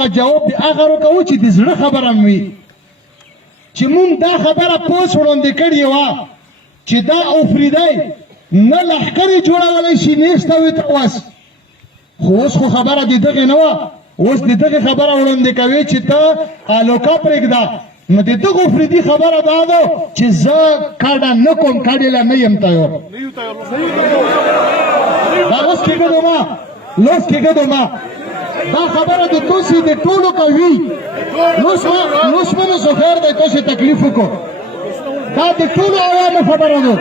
هغه جواب د هغه ورکوو چې د زړه خبره هم وي چې مونږ دا خبره پوس وړاندې کړې وه چې دا افریدی نه لښکر یې جوړولی شي نېسته وي ته اوس خو اوس خو خبره د دغې نه وه اوس د دغې خبره وړاندې کوي چې ته الوکه پرېږده نو د دغو افریدي خبره دا ده چې زه کډه نه کوم کډې له نه یم تیار دا اوس کېږدو ما لوس کېږدو ما دا خبره د توسې د ټولو کوي لوس منو خو خیر دی توسې تکلیف وکړو دا د ټولو عوامو خبره ده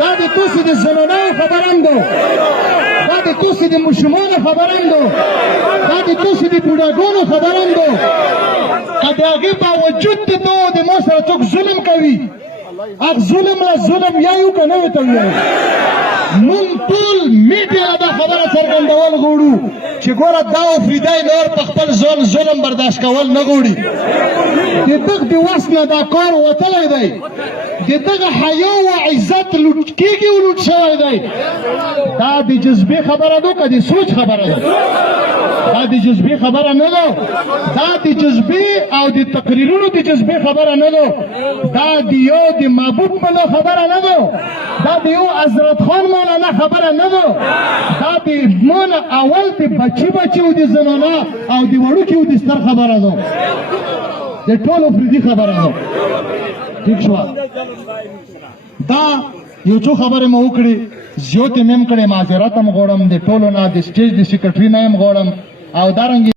دا د توسې د زنانو خبره هم ده دا د توسې د ماشومانو خبره هم ده دا د توسې د بوډاګانو خبره هم ده که د هغې باوجود د ده د ما سره څوک ظلم کوي هغه ظلم له ظلم یایو که نه ورته ووایو مونږ ټول میډیا دا خبره څرګندول غواړو چې ګوره دا افریدی نور په خپل ځان ظلم برداشت کول نه غواړي د دغه د وس نه دا کار وتلی دی د دغه حیا و عزت لوټ کېږي او لوټ شوی دی دا د جذبې خبره ده که د سوچ خبره ده دا د جذبې خبره نه ده دا د جذبې او د تقریرونو د جذبې خبره نه ده دا د یو د محبوب ملا خبره نه ده دا د یو حضرت خان مولانا خبره نه ده دا د مونه اول د بچي او د زنانه او د وړوکي او د ستر خبره ده د ټولو افریدي خبره ده ٹھیک شوه دا یو څو خبرې مو وکړې زیاتې مې هم کړې معذرت هم غواړم د ټولو نه د سټیج د سیکرټري نه هم غواړم او دارنګې